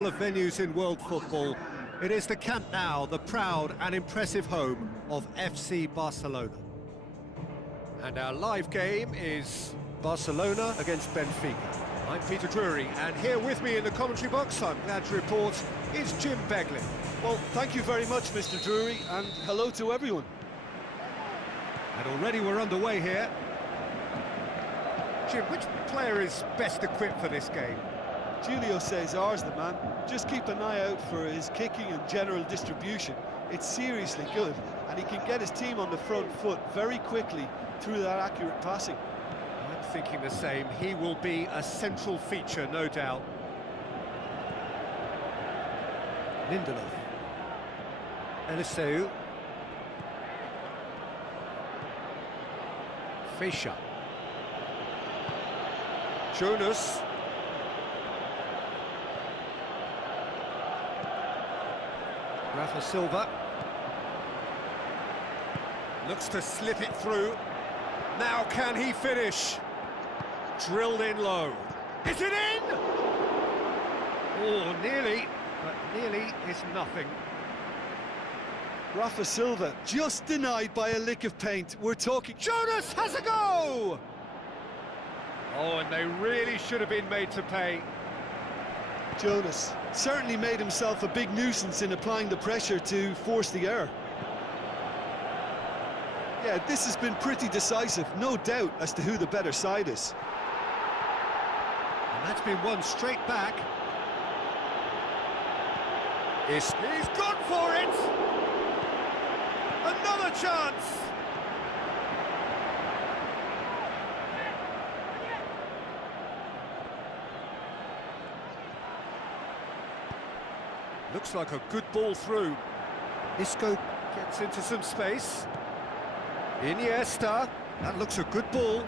Of venues in world football, it is the Camp Nou, the proud and impressive home of FC Barcelona. And our live game is Barcelona against Benfica. I'm Peter Drury, and here with me in the commentary box, I'm glad to report, is Jim Beglin. Well, thank you very much, Mr. Drury, and hello to everyone. And already we're underway here. Jim, which player is best equipped for this game? Julio Cesar's the man. Just keep an eye out for his kicking and general distribution. It's seriously good, and he can get his team on the front foot very quickly through that accurate passing. I'm thinking the same. He will be a central feature, no doubt. Lindelof. Eliseu. Fischer. Jonas. Rafa Silva looks to slip it through. Now can he finish? Drilled in low. Is it in? Oh, nearly, but nearly is nothing. Rafa Silva just denied by a lick of paint. We're talking... Jonas has a go! Oh, and they really should have been made to pay. Jonas certainly made himself a big nuisance in applying the pressure to force the error. Yeah, this has been pretty decisive, no doubt as to who the better side is. And that's been won straight back. He's gone for it! Another chance! Looks like a good ball through. Isco gets into some space. Iniesta, that looks a good ball.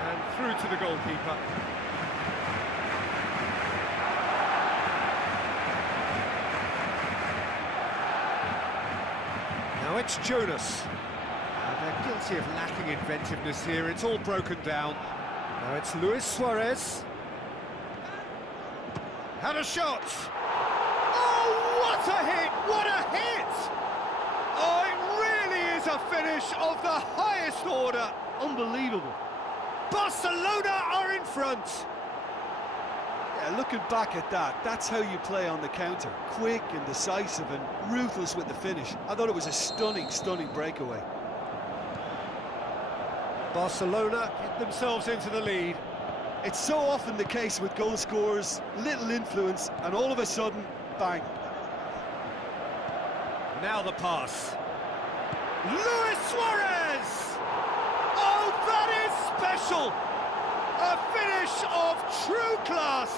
And through to the goalkeeper. Now it's Jonas. They're guilty of lacking inventiveness here, it's all broken down. Now it's Luis Suarez. Had a shot! Oh, what a hit! What a hit! Oh, it really is a finish of the highest order! Unbelievable. Barcelona are in front! Yeah, looking back at that, that's how you play on the counter. Quick and decisive and ruthless with the finish. I thought it was a stunning, stunning breakaway. Barcelona get themselves into the lead. It's so often the case with goal scorers, little influence, and all of a sudden, bang. Now the pass. Luis Suarez! Oh, that is special! A finish of true class!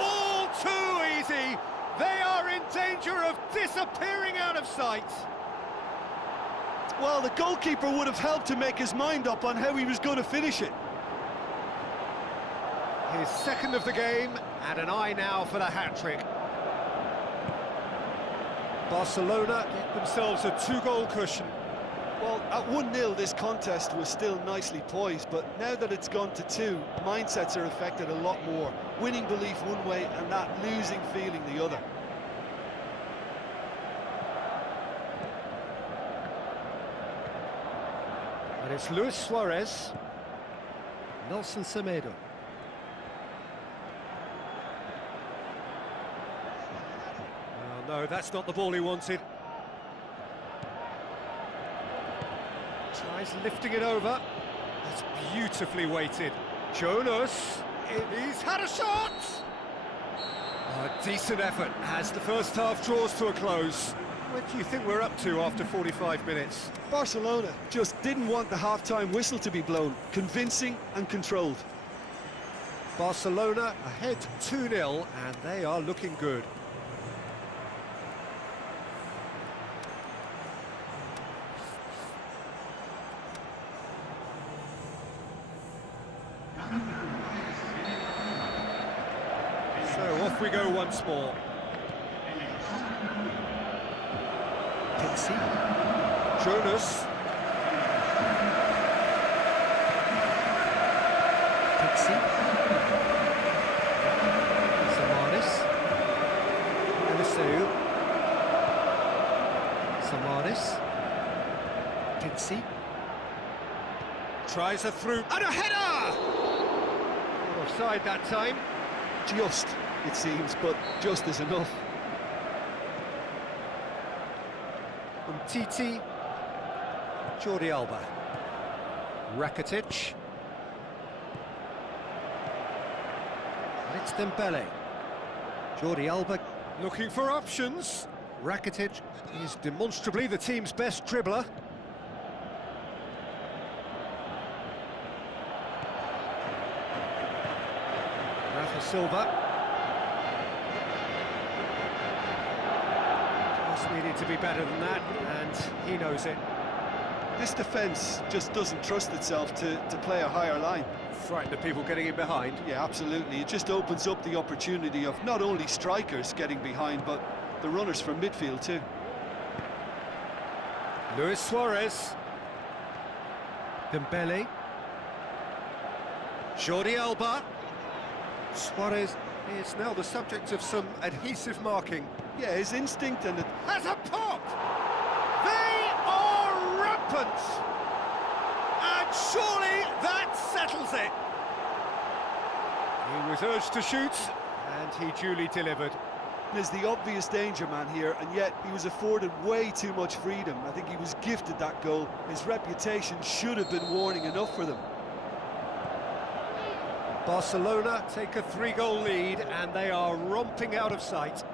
All too easy. They are in danger of disappearing out of sight. Well, the goalkeeper would have helped to make his mind up on how he was going to finish it. His second of the game, and an eye now for the hat-trick. Barcelona get themselves a two-goal cushion. Well, at 1-0 this contest was still nicely poised, but now that it's gone to 2, mindsets are affected a lot more. Winning belief one way and that losing feeling the other. And it's Luis Suarez. Nelson Semedo. No, that's not the ball he wanted. Tries lifting it over. That's beautifully weighted. Jonas, he's had a shot! A decent effort as the first half draws to a close. What do you think we're up to after 45 minutes? Barcelona just didn't want the half-time whistle to be blown. Convincing and controlled. Barcelona ahead 2-0, and they are looking good. So off we go once more. Pixie. Jonas. Pixie. Messi. Tries a through, and a header! Not offside that time. Just, it seems, but just is enough. Titi. Jordi Alba. Rakitic. And it's Dembele. Jordi Alba looking for options. Rakitic is demonstrably the team's best dribbler. Rafa Silva. Just needed to be better than that, and he knows it. This defence just doesn't trust itself to play a higher line. Frightened of people getting in behind. Yeah, absolutely. It just opens up the opportunity of not only strikers getting behind, but the runners from midfield too. Luis Suarez. Dembele. Jordi Alba. Suarez is now the subject of some adhesive marking. Yeah, his instinct and... Has a pop! They are rampant! And surely that settles it! He was urged to shoot, and he duly delivered. Is the obvious danger man here, and yet he was afforded way too much freedom. I think he was gifted that goal. His reputation should have been warning enough for them. Barcelona take a 3-goal lead, and they are romping out of sight.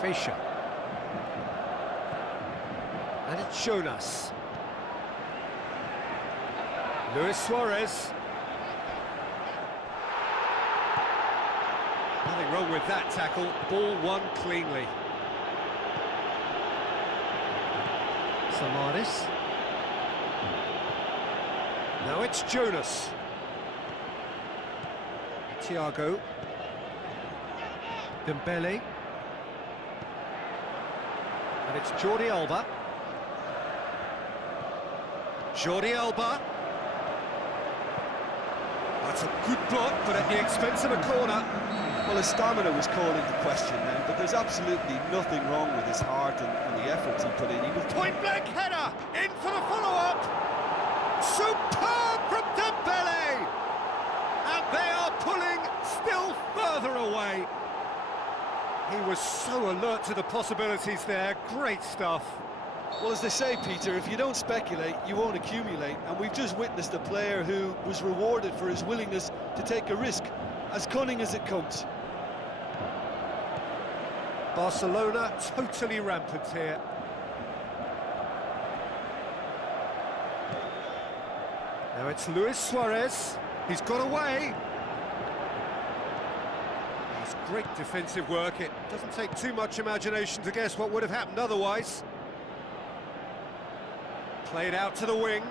Fischer. And it's Jonas. Luis Suarez. Nothing wrong with that tackle. Ball won cleanly. Samaris. Now it's Jonas. Thiago. Dembele. And it's Jordi Alba. Jordi Alba. That's a good block, but at the expense of a corner. Well, his stamina was called into question then, but there's absolutely nothing wrong with his heart and the efforts he put in. He was Point-blank header, in for the follow-up. Superb from Dembele! And they are pulling still further away. He was so alert to the possibilities there. Great stuff. Well, as they say, Peter, if you don't speculate, you won't accumulate. And we've just witnessed a player who was rewarded for his willingness to take a risk, as cunning as it comes. Barcelona totally rampant here. Now it's Luis Suarez. He's got away. It's great defensive work. It doesn't take too much imagination to guess what would have happened otherwise. Played out to the wing.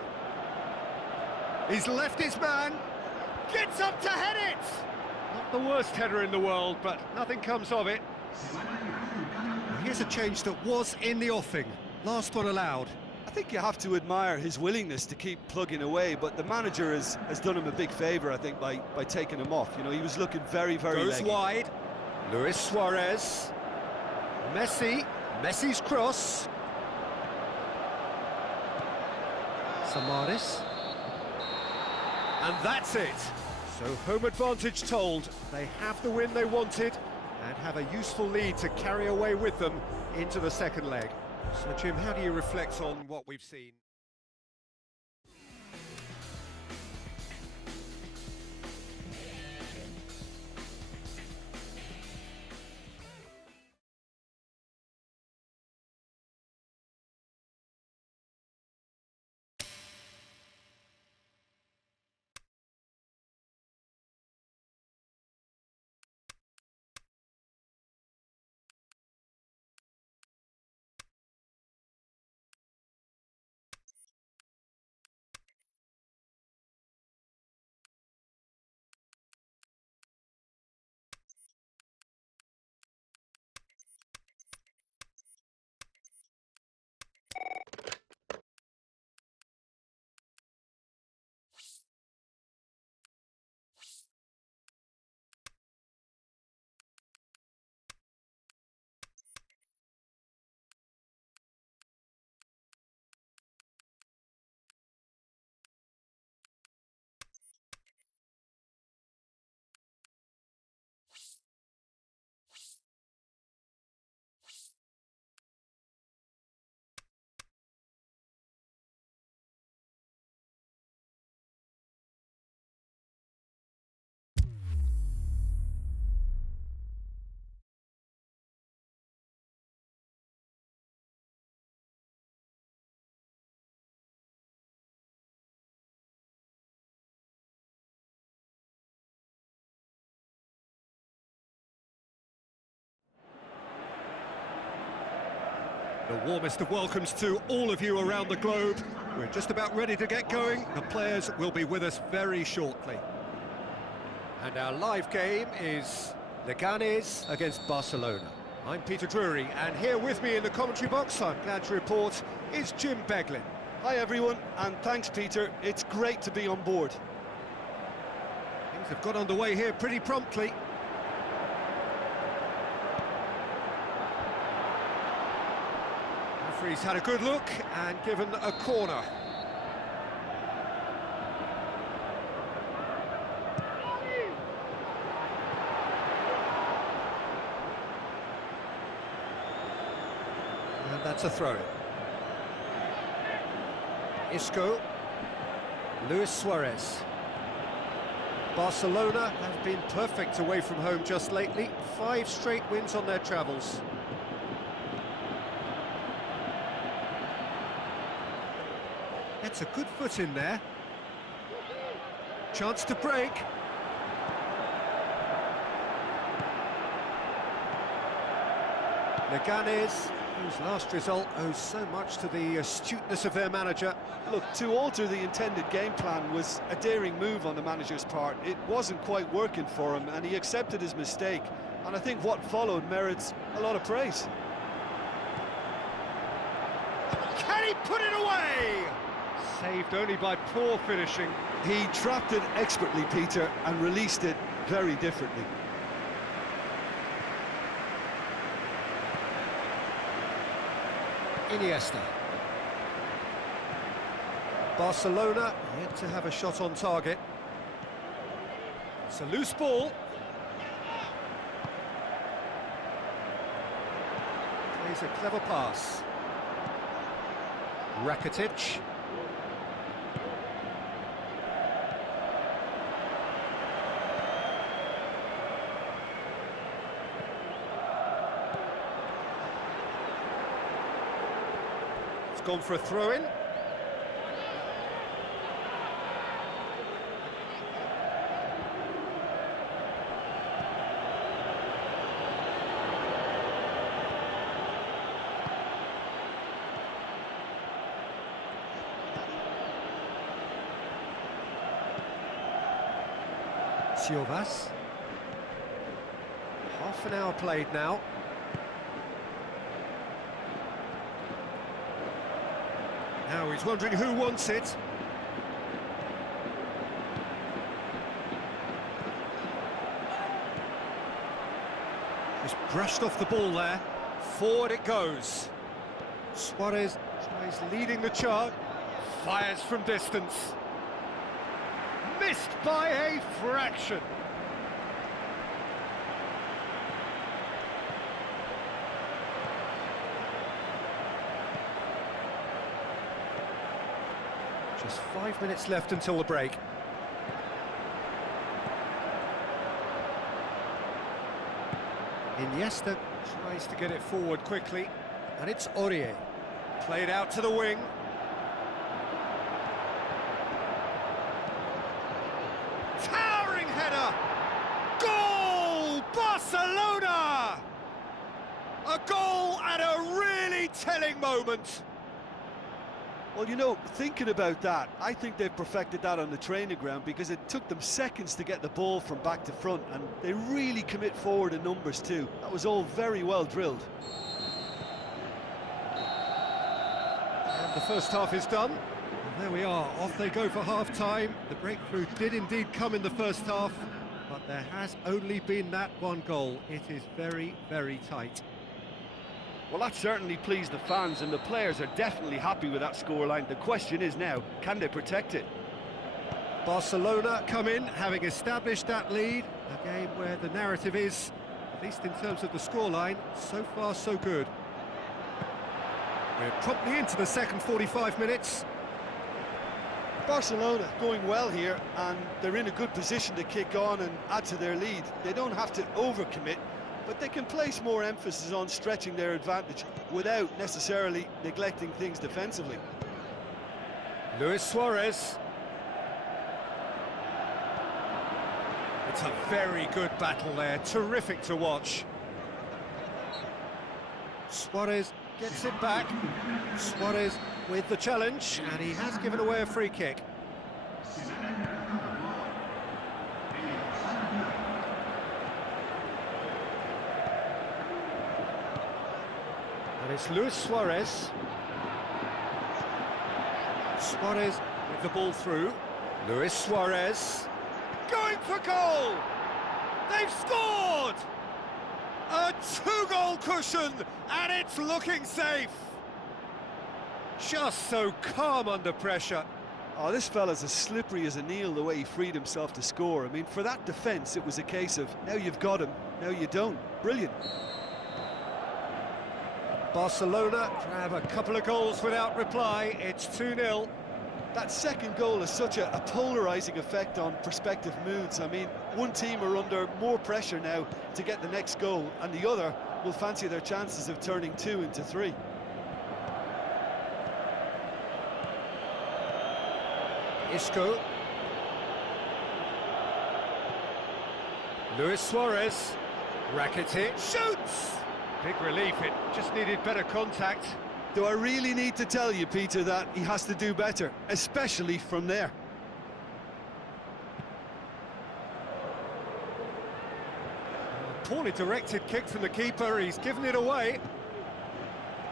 He's left his man. Gets up to head it! Not the worst header in the world, but nothing comes of it. Here's a change that was in the offing. Last one allowed. I think you have to admire his willingness to keep plugging away, but the manager has done him a big favour, I think, by taking him off. You know, he was looking very, very Goes leggy. wide. Luis Suarez. Messi. Messi's cross. Samaris. And that's it. So home advantage told. They have the win they wanted and have a useful lead to carry away with them into the second leg. So Jim, how do you reflect on what we've seen? The warmest of welcomes to all of you around the globe. We're just about ready to get going. The players will be with us very shortly. And our live game is Leganes against Barcelona. I'm Peter Drury, and here with me in the commentary box, I'm glad to report, is Jim Beglin. Hi everyone, and thanks Peter, it's great to be on board. Things have got underway here pretty promptly. Referee's had a good look and given a corner. And that's a throw-in. Isco, Luis Suarez. Barcelona have been perfect away from home just lately. 5 straight wins on their travels. Gets a good foot in there. Chance to break. Leganes, whose last result owes so much to the astuteness of their manager. Look, to alter the intended game plan was a daring move on the manager's part. It wasn't quite working for him, and he accepted his mistake. And I think what followed merits a lot of praise. Can he put it away? Saved only by poor finishing. He trapped it expertly, Peter, and released it very differently. Iniesta. Barcelona yet to have a shot on target. It's a loose ball. Plays a clever pass. Rakitic. It's gone for a throw-in. Silvas. Half an hour played now. Now he's wondering who wants it. Just brushed off the ball there. Forward it goes. Suarez tries leading the charge. Fires from distance. Missed by a fraction. Just 5 minutes left until the break. Iniesta tries to get it forward quickly, and it's Aurier. Played out to the wing. Towering header! Goal! Barcelona! A goal at a really telling moment. Well, you know, thinking about that, I think they've perfected that on the training ground because it took them seconds to get the ball from back to front, and they really commit forward in numbers too. That was all very well drilled. And the first half is done. And there we are, off they go for half-time. The breakthrough did indeed come in the first half, but there has only been that one goal. It is very, very tight. Well, that certainly pleased the fans, and the players are definitely happy with that scoreline. The question is now, can they protect it? Barcelona come in, having established that lead. A game where the narrative is, at least in terms of the scoreline, so far so good. We're promptly into the second 45 minutes. Barcelona going well here, and they're in a good position to kick on and add to their lead. They don't have to overcommit, but they can place more emphasis on stretching their advantage without necessarily neglecting things defensively. Luis Suarez. It's a very good battle there, terrific to watch. Suarez Gets it back. Suarez with the challenge, and he has given away a free kick. And it's Luis Suarez. Suarez with the ball through. Luis Suarez going for goal! They've scored! A two-goal cushion, and it's looking safe. Just so calm under pressure. Oh, this fella's as slippery as a eel, the way he freed himself to score. I mean, for that defence, it was a case of, now you've got him, now you don't. Brilliant. Barcelona grab a couple of goals without reply. It's 2-0. That second goal has such a polarising effect on prospective moods. I mean, one team are under more pressure now to get the next goal, and the other will fancy their chances of turning 2 into 3. Isco. Luis Suarez. Rakitic shoots! Big relief, it just needed better contact. Do I really need to tell you, Peter, that he has to do better, especially from there? A poorly directed kick from the keeper, he's given it away.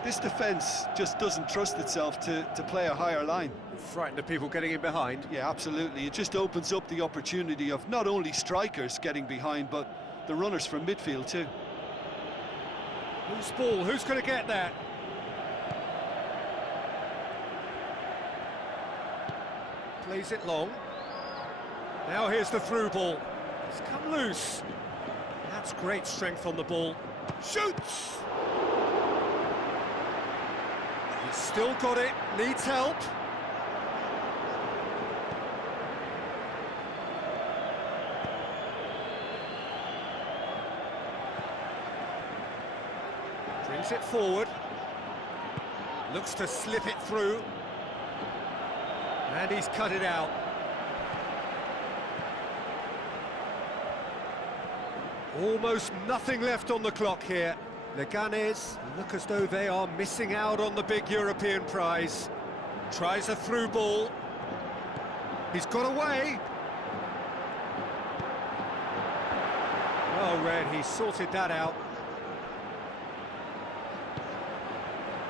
This defence just doesn't trust itself to play a higher line. Frightened of people getting in behind. Yeah, absolutely. It just opens up the opportunity of not only strikers getting behind, but the runners from midfield too. Whose ball? Who's going to get that? Plays it long. Now here's the through ball. It's come loose. That's great strength on the ball. Shoots! He's still got it, needs help. Brings it forward. Looks to slip it through. And he's cut it out. Almost nothing left on the clock here. Leganes look as though they are missing out on the big European prize. Tries a through ball. He's got away. Well read, he sorted that out.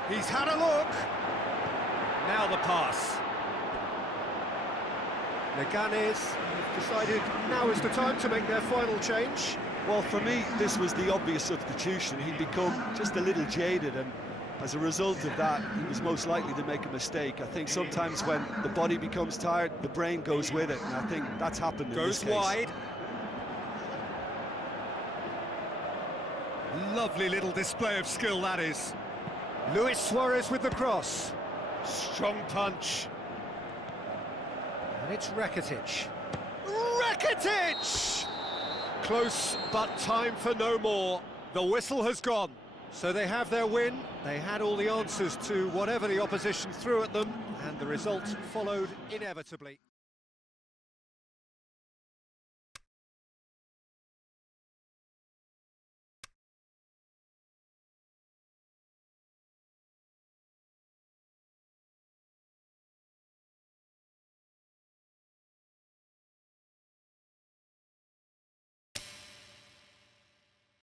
He's had a look. Now the pass. Leganes have decided now is the time to make their final change. Well, for me, this was the obvious substitution. He'd become just a little jaded, and as a result of that, he was most likely to make a mistake. I think sometimes when the body becomes tired, the brain goes with it, and I think that's happened in this case. Goes wide. Lovely little display of skill, that is. Luis Suarez with the cross. Strong punch. And it's Rakitic. Rakitic! Close, but time for no more. The whistle has gone. So they have their win. They had all the answers to whatever the opposition threw at them, and the result followed inevitably.